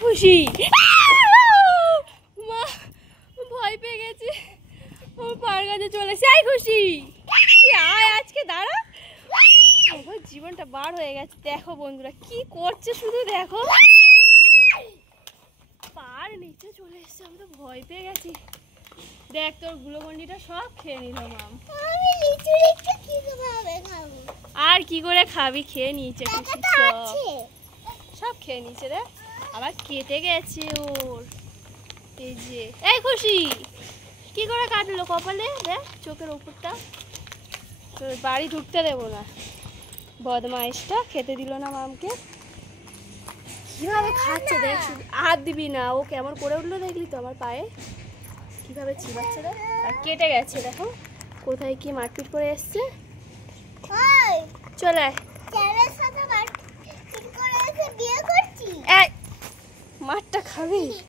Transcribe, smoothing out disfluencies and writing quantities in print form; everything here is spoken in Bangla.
খুশি মা ভয় পেয়ে গেছে, ওর পার কাছে চলে যাই। খুশি আয় আজকে দাঁড়া, আমার জীবনটা বার হয়ে গেছে। দেখো বন্ধুরা কি করছে, শুধু দেখো পার নিচে চলে এসছে, আমি তো ভয় পেয়ে গেছি। দেখ তোর গ্লুকন্ডিটা সব খেয়ে নিল মাম। আর কি করে খাবি, খেয়ে নিয়েছে খুশি, সব খেয়ে নিয়েছে রে। আবার কেটে গেছে ওর, এই যে এই খুশি কি করে কাটলো কপালে, দেখ চোখের উপরটা। তোর বাড়ি ঢুকতে দেবো না, বদমাইশটা খেতে দিল না মামকে। কিভাবে খাচ্ছে দেখ, হাত দিবি না। ও কেমন করে উঠলো দেখলি তো আমার পায়ে, কিভাবে চিবাচ্ছে দেখ। আর কেটে গেছে, দেখো কোথায় কি মারপিট করে এসছে। চলে মারটা খাবি।